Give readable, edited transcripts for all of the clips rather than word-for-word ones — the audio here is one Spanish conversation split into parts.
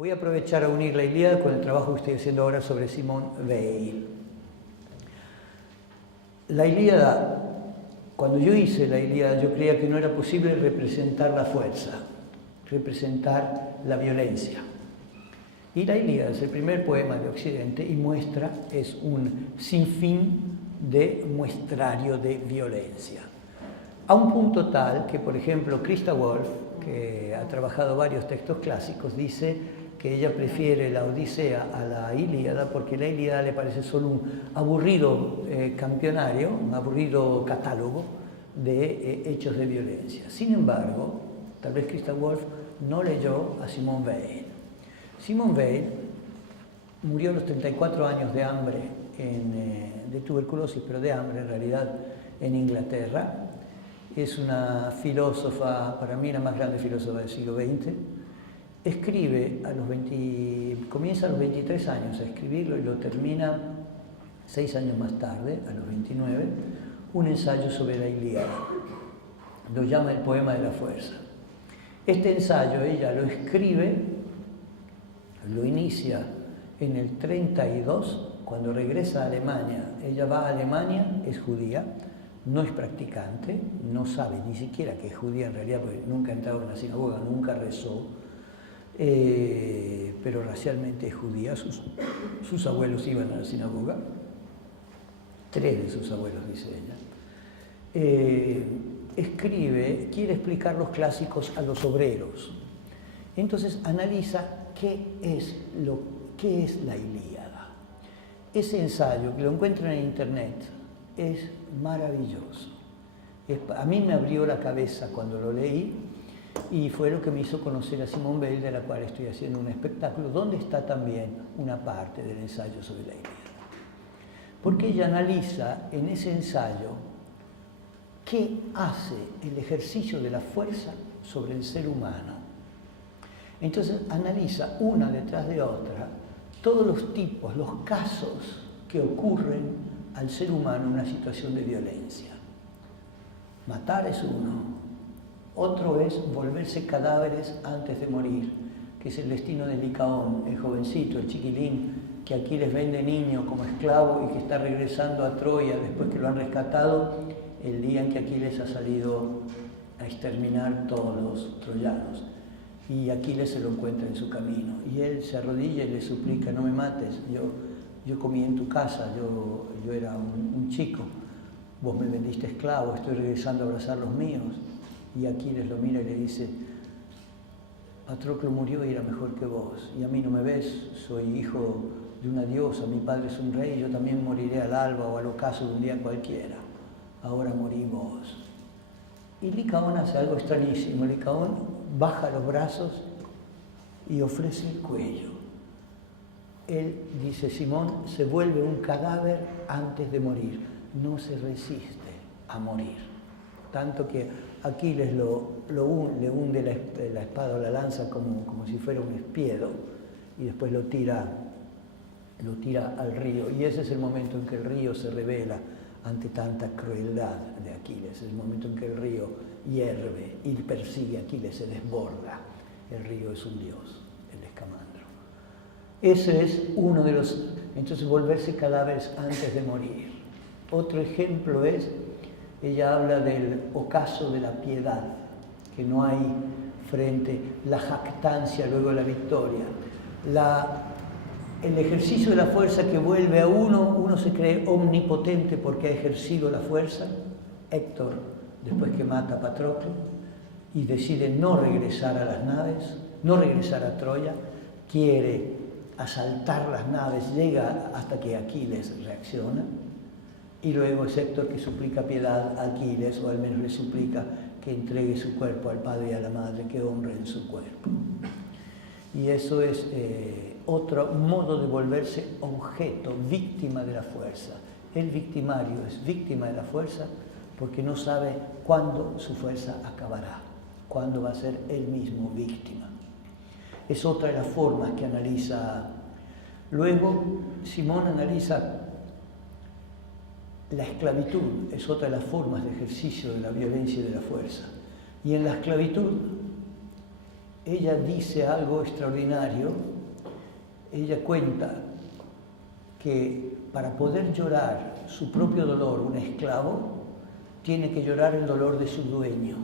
Voy a aprovechar a unir la Ilíada con el trabajo que estoy haciendo ahora sobre Simone Weil. La Ilíada, cuando yo hice la Ilíada, yo creía que no era posible representar la fuerza, representar la violencia. Y la Ilíada es el primer poema de Occidente y muestra, es un sinfín de muestrario de violencia. A un punto tal que, por ejemplo, Christa Wolf, que ha trabajado varios textos clásicos, dice que ella prefiere la Odisea a la Ilíada porque la Ilíada le parece solo un aburrido campeonario, un aburrido catálogo de hechos de violencia. Sin embargo, tal vez Christa Wolf no leyó a Simone Weil. Simone Weil murió a los 34 años de hambre, de tuberculosis, pero de hambre en realidad, en Inglaterra. Es una filósofa, para mí la más grande filósofa del siglo XX. Escribe comienza a los 23 años a escribirlo y lo termina 6 años más tarde, a los 29, un ensayo sobre la Ilíada. Lo llama el poema de la fuerza. Este ensayo ella lo escribe, lo inicia en el 32, cuando regresa a Alemania. Ella va a Alemania, es judía, no es practicante, no sabe ni siquiera que es judía en realidad, porque nunca ha entrado en una sinagoga, nunca rezó, pero racialmente es judía. Sus abuelos iban a la sinagoga, 3 de sus abuelos, dice ella. Escribe, quiere explicar los clásicos a los obreros. Entonces analiza qué es la Ilíada. Ese ensayo, que lo encuentran en internet, es maravilloso. A mí me abrió la cabeza cuando lo leí y fue lo que me hizo conocer a Simone Weil, de la cual estoy haciendo un espectáculo, donde está también una parte del ensayo sobre la Ilíada. Porque ella analiza en ese ensayo qué hace el ejercicio de la fuerza sobre el ser humano. Entonces analiza una detrás de otra todos los tipos, los casos que ocurren al ser humano en una situación de violencia. Matar es uno. Otro es volverse cadáveres antes de morir, que es el destino de Licaón, el jovencito, el chiquilín, que Aquiles vende niño como esclavo y que está regresando a Troya después que lo han rescatado, el día en que Aquiles ha salido a exterminar todos los troyanos. Y Aquiles se lo encuentra en su camino. Y él se arrodilla y le suplica: no me mates, yo comí en tu casa, yo era un chico, vos me vendiste esclavo, estoy regresando a abrazar los míos. Y Aquiles lo mira y le dice: Patroclo murió y era mejor que vos, y a mí no me ves, soy hijo de una diosa, mi padre es un rey, yo también moriré al alba o al ocaso de un día cualquiera, ahora morí vos. Y Licaón hace algo extrañísimo. Licaón baja los brazos y ofrece el cuello. Él, dice Simón, se vuelve un cadáver antes de morir, no se resiste a morir. Tanto que Aquiles le hunde la espada o la lanza como si fuera un espiedo y después lo tira al río. Y ese es el momento en que el río se revela ante tanta crueldad de Aquiles. Es el momento en que el río hierve y persigue a Aquiles, se desborda. El río es un dios, el escamandro. Ese es uno de los... Entonces, volverse cadáveres antes de morir. Otro ejemplo es, ella habla del ocaso de la piedad, que no hay frente, la jactancia luego de la victoria. El ejercicio de la fuerza que vuelve a uno se cree omnipotente porque ha ejercido la fuerza. Héctor, después que mata a Patroclo y decide no regresar a las naves, no regresar a Troya, quiere asaltar las naves, llega hasta que Aquiles reacciona, y luego es Héctor que suplica piedad a Aquiles, o al menos le suplica que entregue su cuerpo al padre y a la madre, que honren su cuerpo. Y eso es otro modo de volverse objeto, víctima de la fuerza. El victimario es víctima de la fuerza porque no sabe cuándo su fuerza acabará, cuándo va a ser él mismo víctima. Es otra de las formas que analiza. Luego, Simón analiza la esclavitud, es otra de las formas de ejercicio de la violencia y de la fuerza. Y en la esclavitud, ella dice algo extraordinario, ella cuenta que para poder llorar su propio dolor, un esclavo tiene que llorar el dolor de su dueño.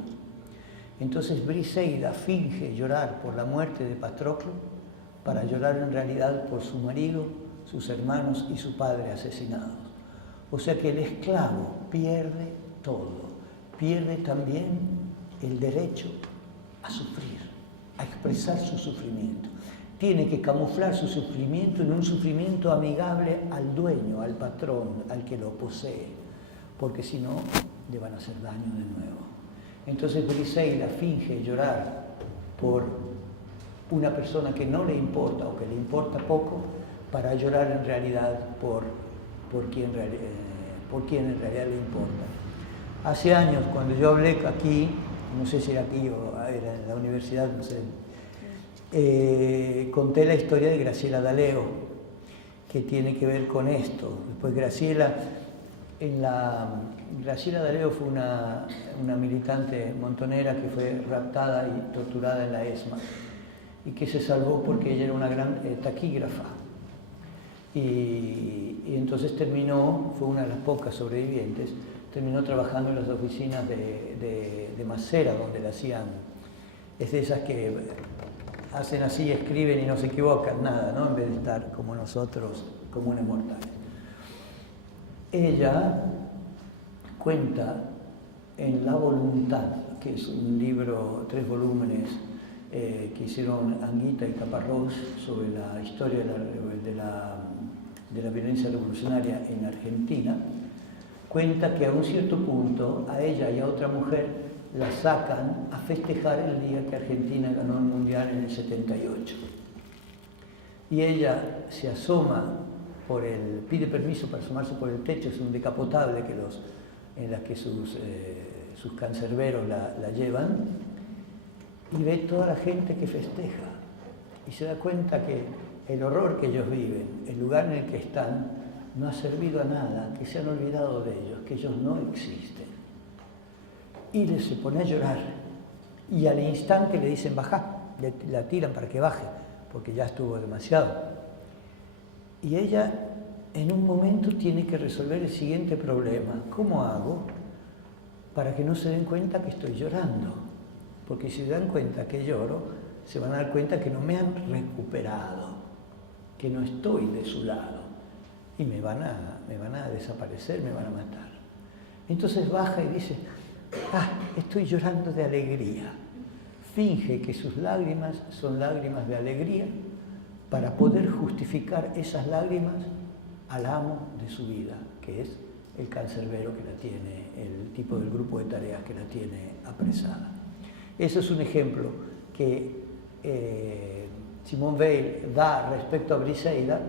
Entonces Briseida finge llorar por la muerte de Patroclo para llorar en realidad por su marido, sus hermanos y su padre asesinados. O sea que el esclavo pierde todo, pierde también el derecho a sufrir, a expresar su sufrimiento. Tiene que camuflar su sufrimiento en un sufrimiento amigable al dueño, al patrón, al que lo posee, porque si no, le van a hacer daño de nuevo. Entonces Briseida finge llorar por una persona que no le importa o que le importa poco, para llorar en realidad por quien en realidad le importa. Hace años, cuando yo hablé aquí, no sé si era aquí o era en la universidad, no sé, conté la historia de Graciela D'Aleo, que tiene que ver con esto. Después Graciela D'Aleo fue una militante montonera que fue raptada y torturada en la ESMA y que se salvó porque ella era una gran taquígrafa. Y entonces fue una de las pocas sobrevivientes, terminó trabajando en las oficinas de Macera, donde la hacían. Es de esas que hacen así, escriben y no se equivocan, nada, ¿no? En vez de estar como nosotros, comunes mortales. Ella cuenta en La Voluntad, que es un libro, 3 volúmenes, que hicieron Anguita y Caparrós sobre la historia de la violencia revolucionaria en Argentina. Cuenta que a un cierto punto a ella y a otra mujer la sacan a festejar el día que Argentina ganó el Mundial en el 78. Y ella se asoma pide permiso para asomarse por el techo, es un decapotable en la que sus cancerberos la llevan, y ve toda la gente que festeja y se da cuenta que el horror que ellos viven, el lugar en el que están, no ha servido a nada, que se han olvidado de ellos, que ellos no existen. Y se pone a llorar y al instante le dicen bajá, la tiran para que baje, porque ya estuvo demasiado. Y ella en un momento tiene que resolver el siguiente problema: ¿cómo hago para que no se den cuenta que estoy llorando? Porque si se dan cuenta que lloro, se van a dar cuenta que no me han recuperado, que no estoy de su lado y me van a desaparecer, me van a matar. Entonces baja y dice, estoy llorando de alegría. Finge que sus lágrimas son lágrimas de alegría para poder justificar esas lágrimas al amo de su vida, que es el cancerbero que la tiene, el tipo del grupo de tareas que la tiene apresada. Ese es un ejemplo que Simone Weil da respecto a Briseida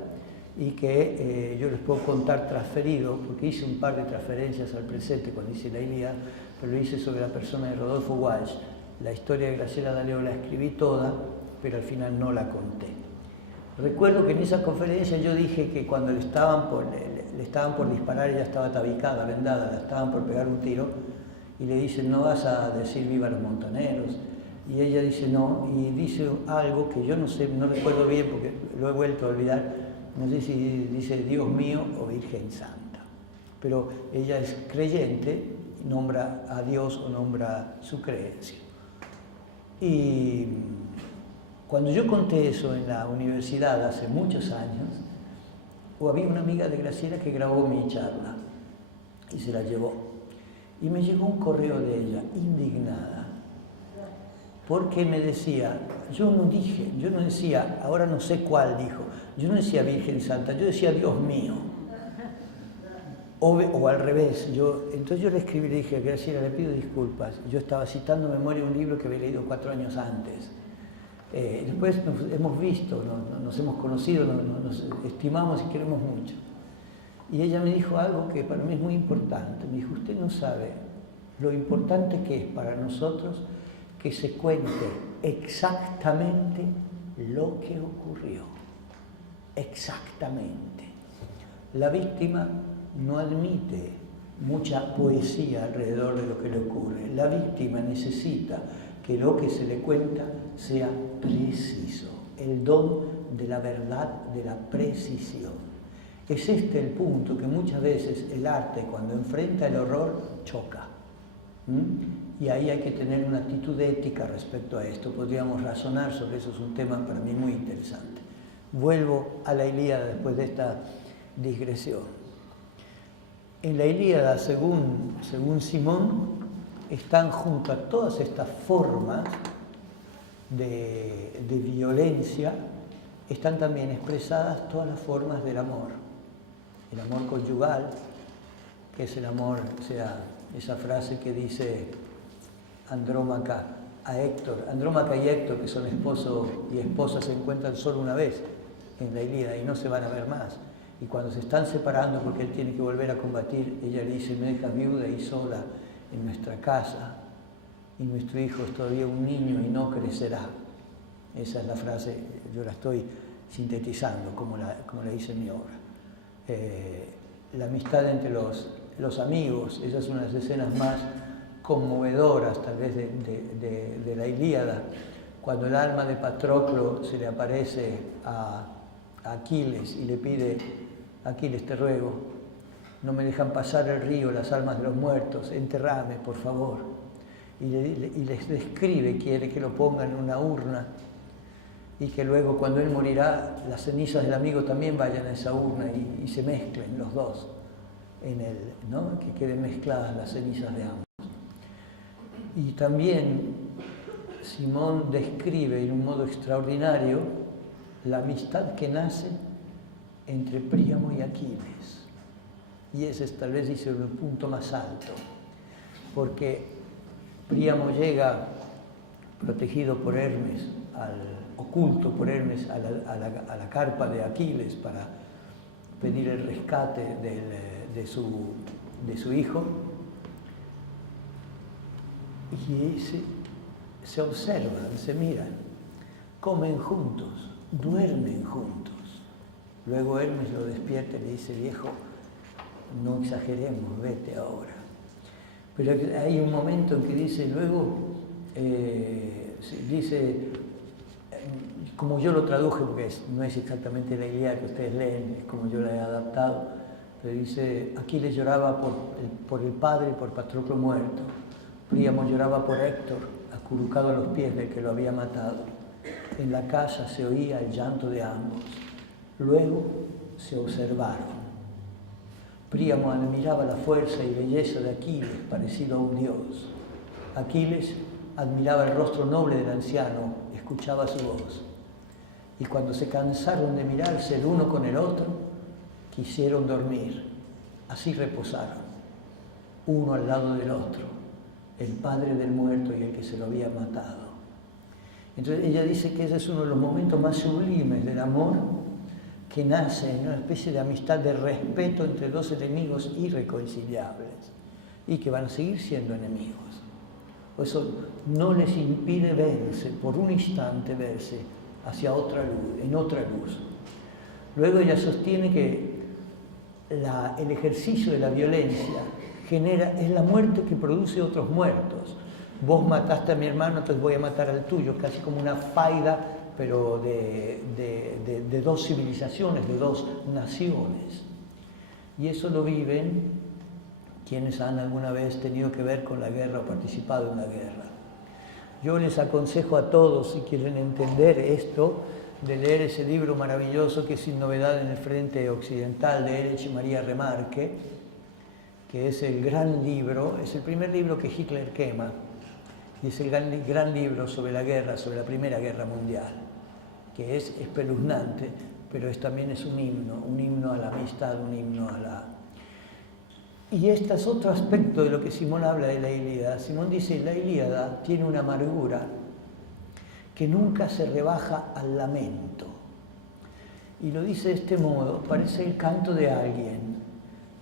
y que yo les puedo contar transferido, porque hice un par de transferencias al presente cuando hice la Ilíada, pero lo hice sobre la persona de Rodolfo Walsh. La historia de Graciela D'Aleo la escribí toda, pero al final no la conté. Recuerdo que en esa conferencia yo dije que cuando le estaban por disparar, ella estaba tabicada, vendada, la estaban por pegar un tiro, y le dicen, ¿no vas a decir viva los montoneros? Y ella dice no, y dice algo que yo no sé, no recuerdo bien porque lo he vuelto a olvidar, no sé si dice Dios mío o Virgen Santa, pero ella es creyente, nombra a Dios o nombra su creencia. Y cuando yo conté eso en la universidad hace muchos años, había una amiga de Graciela que grabó mi charla y se la llevó. Y me llegó un correo de ella, indignada, porque me decía, yo no decía, ahora no sé cuál dijo, yo no decía Virgen Santa, yo decía Dios mío. O al revés, entonces yo le escribí y le dije, Graciela, le pido disculpas, yo estaba citando de memoria un libro que había leído 4 años antes. Después nos hemos visto, nos hemos conocido, nos estimamos y queremos mucho. Y ella me dijo algo que para mí es muy importante. Me dijo, usted no sabe lo importante que es para nosotros que se cuente exactamente lo que ocurrió. Exactamente. La víctima no admite mucha poesía alrededor de lo que le ocurre. La víctima necesita que lo que se le cuenta sea preciso. El don de la verdad, de la precisión. Es este el punto que muchas veces el arte, cuando enfrenta el horror, choca. Y ahí hay que tener una actitud ética respecto a esto. Podríamos razonar sobre eso, es un tema para mí muy interesante. Vuelvo a la Ilíada después de esta digresión. En la Ilíada, según Simón, están junto a todas estas formas de violencia, están también expresadas todas las formas del amor. El amor conyugal, que es el amor, o sea, esa frase que dice Andrómaca a Héctor. Andrómaca y Héctor, que son esposo y esposa, se encuentran solo una vez en la Ilíada y no se van a ver más. Y cuando se están separando porque él tiene que volver a combatir, ella le dice: me dejas viuda y sola en nuestra casa, y nuestro hijo es todavía un niño y no crecerá. Esa es la frase, yo la estoy sintetizando como la hice en mi obra. La amistad entre los amigos, esa es una de las escenas más conmovedoras tal vez de la Ilíada, cuando el alma de Patroclo se le aparece a Aquiles y le pide: Aquiles, te ruego, no me dejan pasar el río las almas de los muertos, enterrame, por favor. Y les describe, quiere que lo pongan en una urna y que luego, cuando él morirá, las cenizas del amigo también vayan a esa urna y se mezclen los dos, ¿no? Que queden mezcladas las cenizas de ambos. Y también Simón describe en un modo extraordinario la amistad que nace entre Príamo y Aquiles. Y ese es, tal vez, dice, el punto más alto, porque Príamo llega protegido por Hermes, oculto por Hermes, a la carpa de Aquiles para pedir el rescate de su hijo, y se observan, se miran, comen juntos, duermen juntos. Luego Hermes lo despierta y le dice: viejo, no exageremos, vete ahora. Pero hay un momento en que dice, luego, dice, como yo lo traduje, porque no es exactamente la Ilíada que ustedes leen, es como yo la he adaptado, pero dice: Aquiles lloraba por el padre y por Patroclo muerto. Príamo lloraba por Héctor, acurrucado a los pies del que lo había matado. En la casa se oía el llanto de ambos. Luego se observaron. Príamo admiraba la fuerza y belleza de Aquiles, parecido a un dios. Aquiles admiraba el rostro noble del anciano, escuchaba su voz. Y cuando se cansaron de mirarse el uno con el otro, quisieron dormir. Así reposaron, uno al lado del otro, el padre del muerto y el que se lo había matado. Entonces ella dice que ese es uno de los momentos más sublimes del amor, que nace en una especie de amistad, de respeto entre dos enemigos irreconciliables y que van a seguir siendo enemigos. Eso no les impide verse, por un instante verse hacia otra luz, en otra luz. Luego ella sostiene que el ejercicio de la violencia es la muerte que produce otros muertos. Vos mataste a mi hermano, entonces voy a matar al tuyo, casi como una faida, pero de dos civilizaciones, de dos naciones. Y eso lo viven quienes han alguna vez tenido que ver con la guerra o participado en la guerra. Yo les aconsejo a todos, si quieren entender esto, de leer ese libro maravilloso que es Sin novedad en el frente occidental, de Erich y María Remarque, que es el gran libro, es el primer libro que Hitler quema, y es el gran libro sobre la guerra, sobre la Primera Guerra Mundial, que es espeluznante, pero también es un himno a la amistad, un himno a la... Y este es otro aspecto de lo que Simón habla de la Ilíada. Simón dice: la Ilíada tiene una amargura que nunca se rebaja al lamento. Y lo dice de este modo: parece el canto de alguien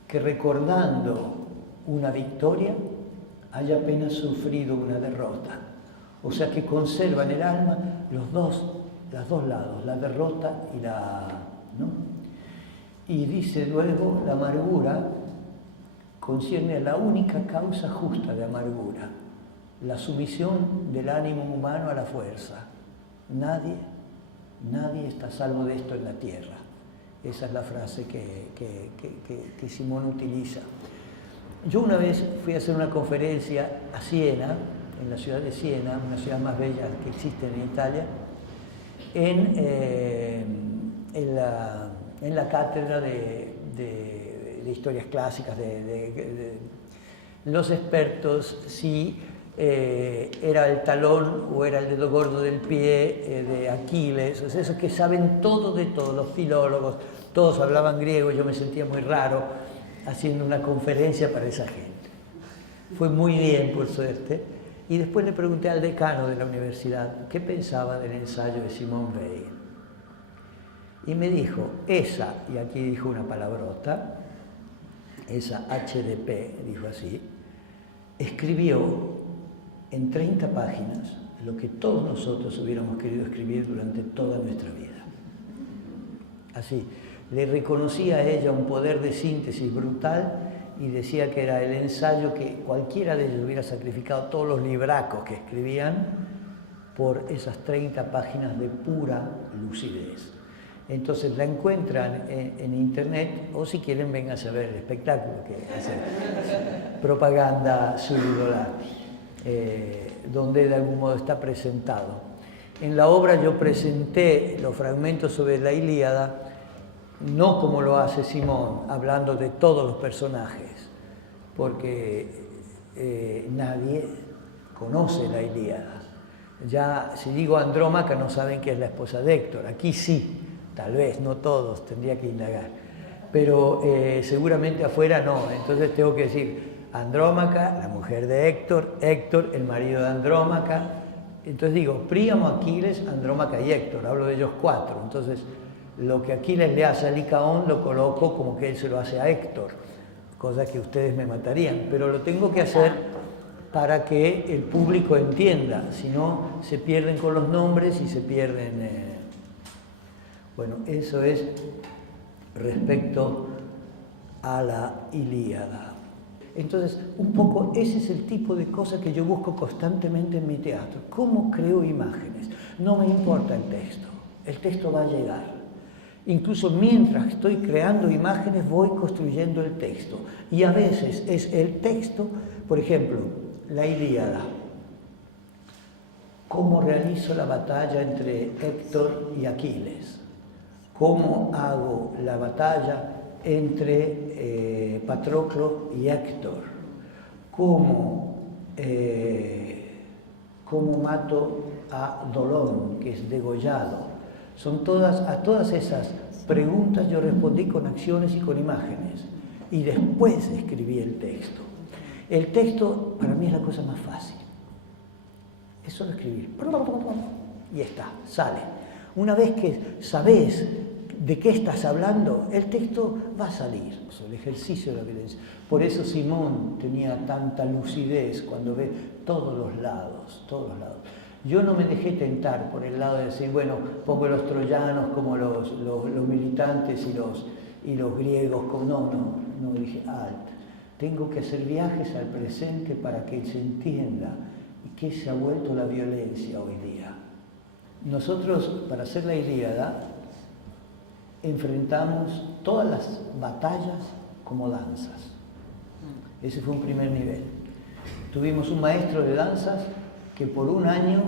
que, recordando una victoria, haya apenas sufrido una derrota. O sea, que conserva en el alma los dos lados, la derrota y ¿no? Y dice luego: la amargura concierne a la única causa justa de amargura, la sumisión del ánimo humano a la fuerza. Nadie Nadie está a salvo de esto en la tierra. Esa es la frase que Simón utiliza. Yo una vez fui a hacer una conferencia a Siena, en la ciudad de Siena, una ciudad más bella que existe en Italia, en la cátedra de historias clásicas, de los expertos, si era el talón o era el dedo gordo del pie de Aquiles, o sea, esos que saben todo de todo, los filólogos, todos hablaban griego, yo me sentía muy raro haciendo una conferencia para esa gente. Fue muy bien, por suerte. Y después le pregunté al decano de la universidad qué pensaba del ensayo de Simone Weil. Y me dijo, esa, y aquí dijo una palabrota, esa HDP, dijo así, escribió en 30 páginas lo que todos nosotros hubiéramos querido escribir durante toda nuestra vida. Así, le reconocía a ella un poder de síntesis brutal y decía que era el ensayo que cualquiera de ellos hubiera sacrificado todos los libracos que escribían por esas 30 páginas de pura lucidez. Entonces la encuentran en internet, o si quieren vénganse a ver el espectáculo que hace propaganda subídola, donde de algún modo está presentado. En la obra yo presenté los fragmentos sobre la Ilíada, no como lo hace Simón, hablando de todos los personajes, porque nadie conoce la Ilíada. Ya si digo Andrómaca no saben que es la esposa de Héctor, aquí sí. Tal vez, no todos, tendría que indagar. Pero seguramente afuera no. Entonces tengo que decir Andrómaca, la mujer de Héctor, Héctor, el marido de Andrómaca. Entonces digo, Príamo, Aquiles, Andrómaca y Héctor. Hablo de ellos 4. Entonces lo que Aquiles le hace a Licaón lo coloco como que él se lo hace a Héctor. Cosa que ustedes me matarían. Pero lo tengo que hacer para que el público entienda. Si no, se pierden con los nombres y se pierden... Bueno, eso es respecto a la Ilíada. Entonces, un poco ese es el tipo de cosa que yo busco constantemente en mi teatro. ¿Cómo creo imágenes? No me importa el texto va a llegar. Incluso mientras estoy creando imágenes voy construyendo el texto. Y a veces es el texto, por ejemplo, la Ilíada. ¿Cómo realizo la batalla entre Héctor y Aquiles? ¿Cómo hago la batalla entre Patroclo y Héctor? ¿Cómo mato a Dolón, que es degollado? A todas esas preguntas yo respondí con acciones y con imágenes. Y después escribí el texto. El texto para mí es la cosa más fácil. Es solo escribir. Y está, sale. Una vez que sabes de qué estás hablando, el texto va a salir. El ejercicio de la violencia. Por eso Simón tenía tanta lucidez cuando ve todos los lados, todos los lados. Yo no me dejé tentar por el lado de decir, bueno, pongo los troyanos como los militantes y los griegos. No, dije, alto. Tengo que hacer viajes al presente para que se entienda qué se ha vuelto la violencia hoy día. Nosotros, para hacer la Ilíada, enfrentamos todas las batallas como danzas. Ese fue un primer nivel. Tuvimos un maestro de danzas que por un año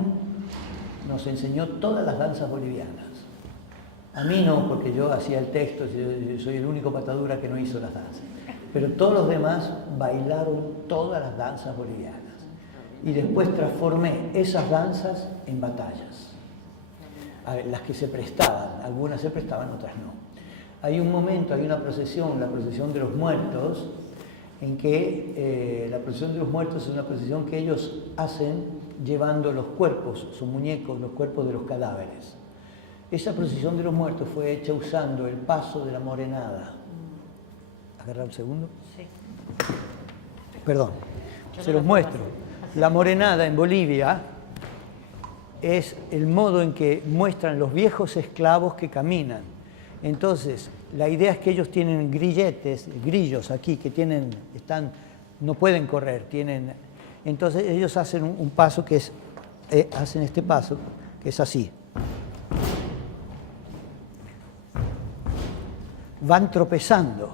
nos enseñó todas las danzas bolivianas. A mí no, porque yo hacía el texto, yo soy el único patadura que no hizo las danzas. Pero todos los demás bailaron todas las danzas bolivianas. Y después transformé esas danzas en batallas. Las que se prestaban, algunas se prestaban, otras no. Hay un momento, hay una procesión, la procesión de los muertos, en que la procesión de los muertos es una procesión que ellos hacen llevando los cuerpos, sus muñecos, los cuerpos de los cadáveres. Esa procesión de los muertos fue hecha usando el paso de la morenada. ¿Agarra un segundo? Sí. Perdón, se los muestro. La morenada en Bolivia es el modo en que muestran los viejos esclavos que caminan. Entonces, la idea es que ellos tienen grilletes, grillos aquí, que no pueden correr, entonces ellos hacen un paso que es, hacen este paso, que es así. van tropezando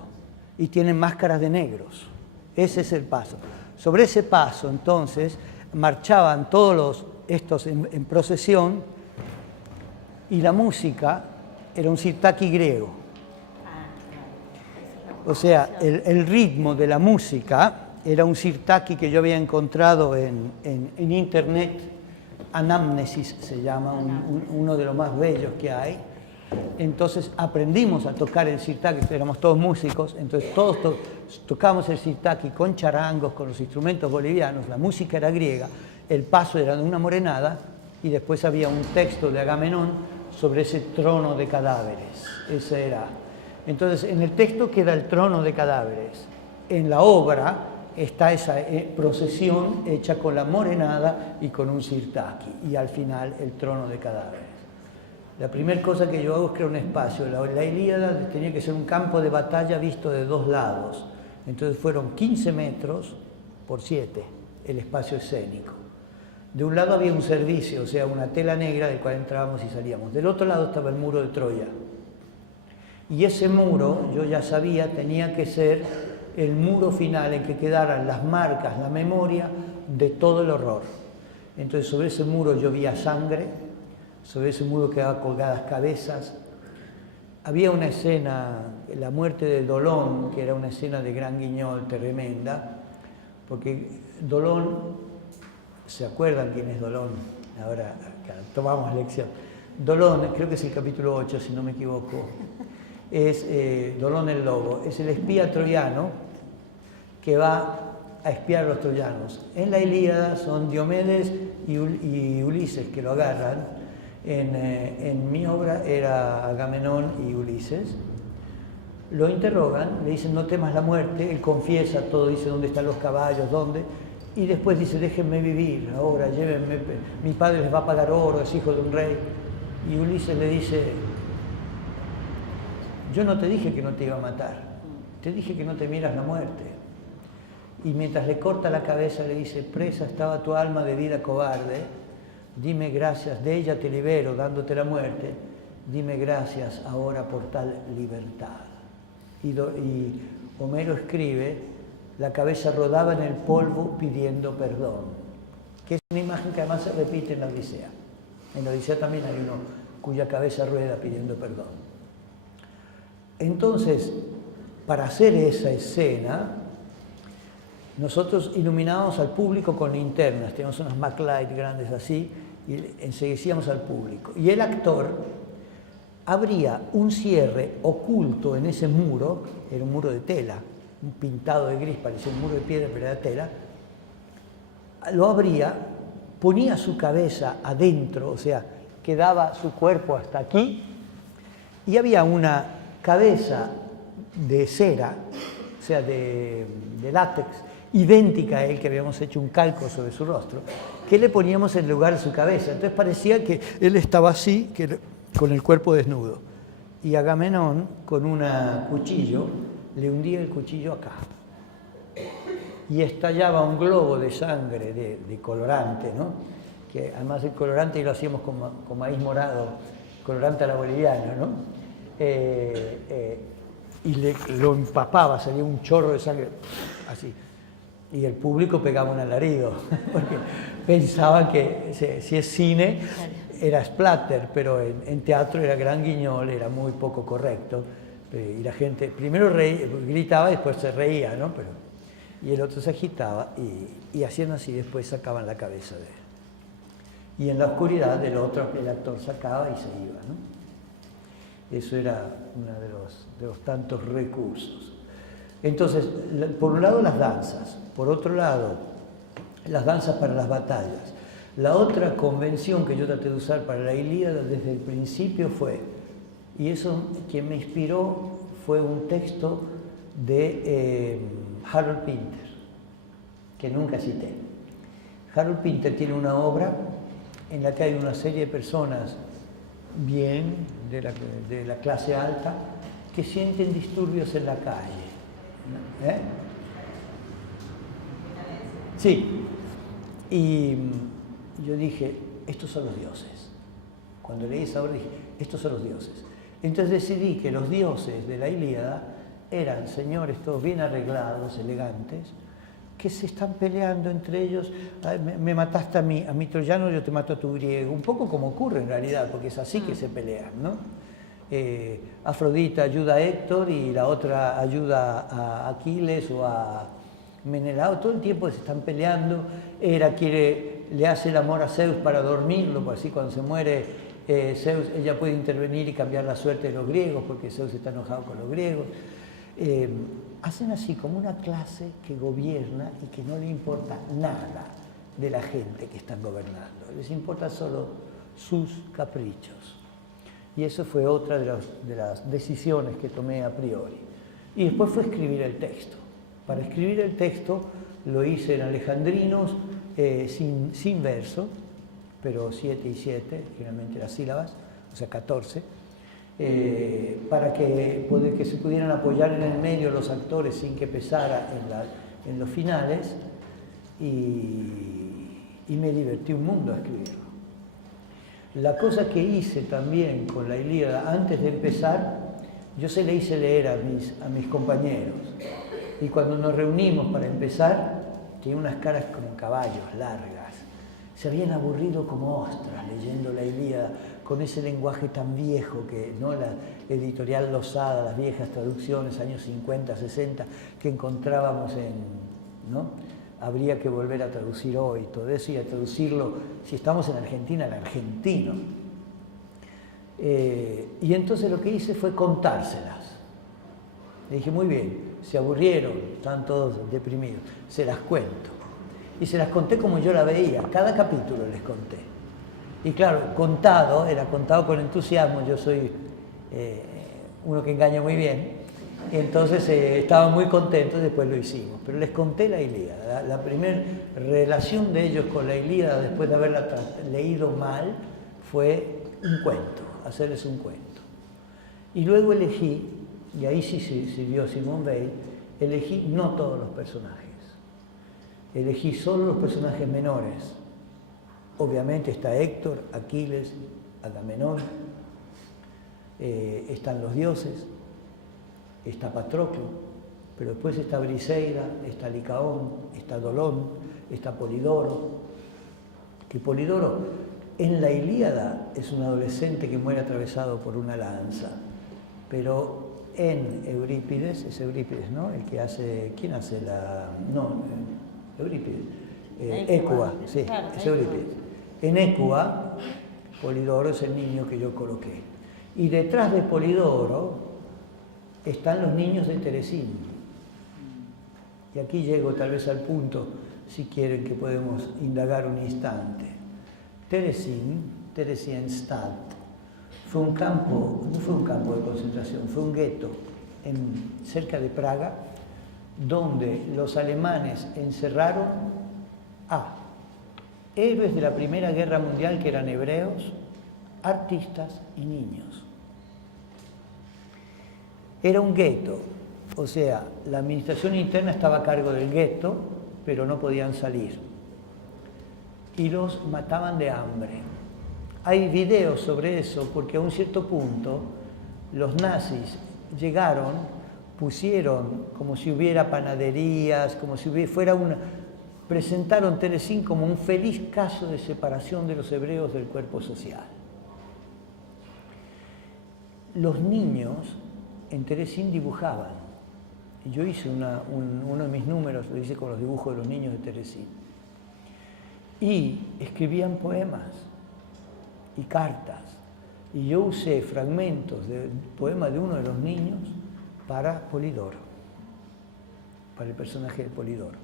y tienen máscaras de negros. Ese es el paso. Sobre ese paso, entonces, marchaban todos estos en procesión y la música era un sirtaki griego. O sea, el ritmo de la música era un sirtaki que yo había encontrado en internet, Anamnesis se llama, uno de los más bellos que hay. Entonces aprendimos a tocar el sirtaki, éramos todos músicos, entonces todos tocábamos el sirtaki con charangos, con los instrumentos bolivianos, la música era griega, el paso era de una morenada y después había un texto de Agamenón sobre ese trono de cadáveres. Ese era. Entonces en el texto queda el trono de cadáveres, en la obra está esa procesión hecha con la morenada y con un sirtaki, y al final el trono de cadáveres. La primera cosa que yo hago es crear un espacio. La Ilíada tenía que ser un campo de batalla visto de dos lados. Entonces fueron 15 metros por 7 el espacio escénico. De un lado había un servicio, o sea, una tela negra del cual entrábamos y salíamos. Del otro lado estaba el muro de Troya. Y ese muro, yo ya sabía, tenía que ser el muro final en que quedaran las marcas, la memoria de todo el horror. Entonces sobre ese muro llovía sangre, sobre ese muro quedaban colgadas cabezas. Había una escena, la muerte de Dolón, que era una escena de gran guiñol tremenda, porque Dolón, ¿se acuerdan quién es Dolón? Ahora tomamos lección. Dolón, creo que es el capítulo 8, si no me equivoco, es Dolón el Lobo, es el espía troyano que va a espiar a los troyanos. En la Ilíada son Diomedes y Ulises que lo agarran. En mi obra era Agamenón y Ulises. Lo interrogan, le dicen no temas la muerte, él confiesa todo, dice dónde están los caballos, dónde, y después dice déjenme vivir, ahora llévenme, mi padre les va a pagar oro, es hijo de un rey. Y Ulises le dice, yo no te dije que no te iba a matar, te dije que no temieras la muerte. Y mientras le corta la cabeza le dice, presa estaba tu alma de vida cobarde, dime gracias, de ella te libero dándote la muerte, dime gracias ahora por tal libertad. Y Homero escribe, la cabeza rodaba en el polvo pidiendo perdón, que es una imagen que además se repite en la Odisea. En la Odisea también hay uno cuya cabeza rueda pidiendo perdón. Entonces, para hacer esa escena, nosotros iluminábamos al público con linternas, teníamos unas backlight grandes así, y enseguecíamos al público. Y el actor abría un cierre oculto en ese muro, era un muro de tela, un pintado de gris, parecía un muro de piedra, pero era tela. Lo abría, ponía su cabeza adentro, o sea, quedaba su cuerpo hasta aquí, y había una cabeza de cera, o sea, de látex, idéntica a él, que habíamos hecho un calco sobre su rostro, que le poníamos en lugar de su cabeza. Entonces parecía que él estaba así, con el cuerpo desnudo. Y Agamenón, con un cuchillo, le hundía el cuchillo acá. Y estallaba un globo de sangre, de colorante, ¿no? Que además el colorante lo hacíamos con maíz morado, colorante a la boliviana, ¿no? Y lo empapaba, salía un chorro de sangre, así. Y el público pegaba un alarido, porque pensaban que si es cine era splatter, pero en teatro era gran guiñol, era muy poco correcto. Y la gente primero gritaba y después se reía, ¿no? Y el otro se agitaba y haciendo así después sacaban la cabeza de él. Y en la oscuridad el actor sacaba y se iba, ¿no? Eso era uno de los tantos recursos. Entonces, por un lado las danzas, por otro lado las danzas para las batallas. La otra convención que yo traté de usar para la Ilíada desde el principio fue, y eso quien me inspiró fue un texto de Harold Pinter, que nunca cité. Harold Pinter tiene una obra en la que hay una serie de personas bien, de la clase alta, que sienten disturbios en la calle. ¿Eh? Sí, y yo dije, estos son los dioses. Cuando leí esa obra dije, estos son los dioses. Entonces decidí que los dioses de la Ilíada eran señores todos bien arreglados, elegantes, que se están peleando entre ellos. Me mataste a mi troyano, yo te mato a tu griego. Un poco como ocurre en realidad, porque es así que se pelean, ¿no? Afrodita ayuda a Héctor y la otra ayuda a Aquiles o a Menelao. Todo el tiempo se están peleando. Hera le hace el amor a Zeus para dormirlo, porque así cuando se muere Zeus, ella puede intervenir y cambiar la suerte de los griegos, porque Zeus está enojado con los griegos. Hacen así como una clase que gobierna y que no le importa nada de la gente que están gobernando. Les importa solo sus caprichos. Y eso fue otra de las decisiones que tomé a priori. Y después fue escribir el texto. Para escribir el texto lo hice en alejandrinos, sin verso, pero 7 y 7, generalmente las sílabas, o sea 14, para que se pudieran apoyar en el medio los actores sin que pesara en los finales, y me divertí un mundo a escribirlo. La cosa que hice también con la Ilíada antes de empezar, yo se le hice leer a mis compañeros, y cuando nos reunimos para empezar, tenía unas caras como caballos, largas, se habían aburrido como ostras leyendo la Ilíada con ese lenguaje tan viejo que, ¿no?, la editorial Losada, las viejas traducciones, años 50, 60, que encontrábamos ¿no? Habría que volver a traducir hoy, todo eso, y a traducirlo, si estamos en Argentina, al argentino. Y entonces lo que hice fue contárselas. Le dije, muy bien, se aburrieron, están todos deprimidos, se las cuento. Y se las conté como yo la veía, cada capítulo les conté. Y claro, era contado con entusiasmo, yo soy uno que engaña muy bien. Y entonces estaban muy contentos, después lo hicimos. Pero les conté la Ilíada. La primera relación de ellos con la Ilíada, después de haberla leído mal, fue un cuento, hacerles un cuento. Y luego elegí, y ahí sí sirvió Simone Weil, elegí no todos los personajes. Elegí solo los personajes menores. Obviamente está Héctor, Aquiles, Agamenón, están los dioses, está Patroclo, pero después está Briseida, está Licaón, está Dolón, está Polidoro. Que Polidoro en la Ilíada es un adolescente que muere atravesado por una lanza, pero en Eurípides, es Eurípides, ¿no? El que hace, ¿quién hace la...? No, Eurípides. Écuba, sí, claro, es Eurípides. En Écuba, Polidoro es el niño que yo coloqué. Y detrás de Polidoro están los niños de Teresín. Y aquí llego tal vez al punto, si quieren, que podemos indagar un instante. Theresienstadt, fue un campo, no fue un campo de concentración, fue un gueto cerca de Praga, donde los alemanes encerraron a héroes de la Primera Guerra Mundial que eran hebreos, artistas y niños. Era un gueto, o sea, la administración interna estaba a cargo del gueto, pero no podían salir. Y los mataban de hambre. Hay videos sobre eso, porque a un cierto punto los nazis llegaron, pusieron como si hubiera panaderías, como si presentaron Teresín como un feliz caso de separación de los hebreos del cuerpo social. Los niños en Teresín dibujaban. Y yo hice uno de mis números, lo hice con los dibujos de los niños de Teresín. Y escribían poemas y cartas. Y yo usé fragmentos del poema de uno de los niños para Polidoro, para el personaje de Polidoro.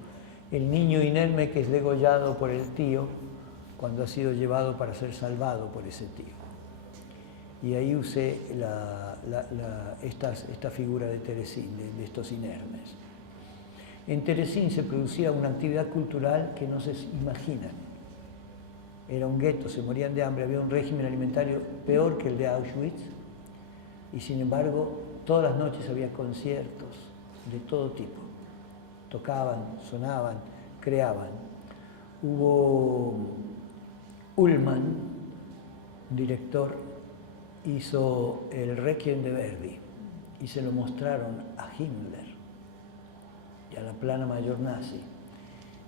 El niño inerme que es degollado por el tío cuando ha sido llevado para ser salvado por ese tío. Y ahí usé esta figura de Teresín, de estos inermes. En Teresín se producía una actividad cultural que no se imaginan. Era un gueto, se morían de hambre, había un régimen alimentario peor que el de Auschwitz, y sin embargo, todas las noches había conciertos de todo tipo. Tocaban, sonaban, creaban. Hubo Ullmann, un director hizo el Requiem de Verdi y se lo mostraron a Himmler y a la plana mayor nazi.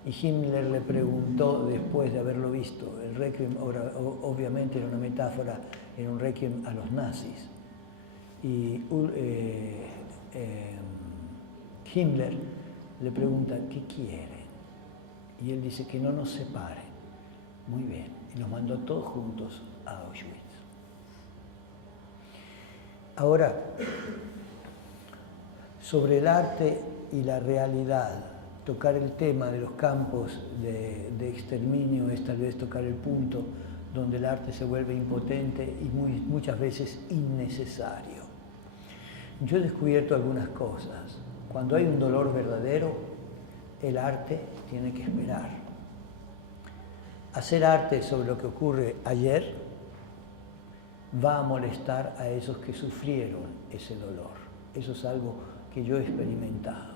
Y Himmler le preguntó, después de haberlo visto, el Requiem obviamente era una metáfora, era un Requiem a los nazis. Y Himmler le pregunta, ¿qué quieren? Y él dice que no nos separen. Muy bien, y los mandó todos juntos a Auschwitz. Ahora, sobre el arte y la realidad, tocar el tema de los campos de exterminio es tal vez tocar el punto donde el arte se vuelve impotente y muchas veces innecesario. Yo he descubierto algunas cosas. Cuando hay un dolor verdadero, el arte tiene que esperar. Hacer arte sobre lo que ocurre ayer va a molestar a esos que sufrieron ese dolor. Eso es algo que yo he experimentado.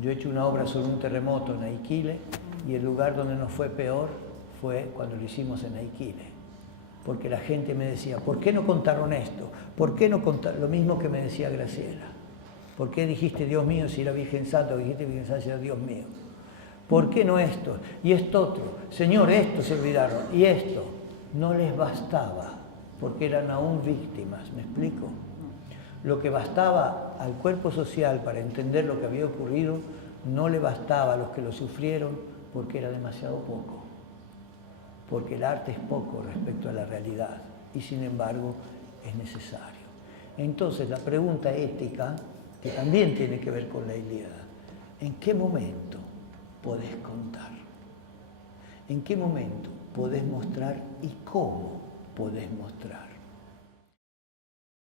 Yo he hecho una obra sobre un terremoto en Aikile y el lugar donde nos fue peor fue cuando lo hicimos en Aikile. Porque la gente me decía, ¿por qué no contaron esto? ¿Por qué no contaron? Lo mismo que me decía Graciela. ¿Por qué dijiste Dios mío si era Virgen Santa? ¿O dijiste Virgen Santa si era Dios mío? ¿Por qué no esto? Y esto otro. Señor, esto se olvidaron. Y esto no les bastaba, porque eran aún víctimas. ¿Me explico? Lo que bastaba al cuerpo social para entender lo que había ocurrido, no le bastaba a los que lo sufrieron porque era demasiado poco. Porque el arte es poco respecto a la realidad y sin embargo es necesario. Entonces la pregunta ética, que también tiene que ver con la Ilíada, ¿en qué momento podés contar? ¿En qué momento podés mostrar y cómo podés mostrar?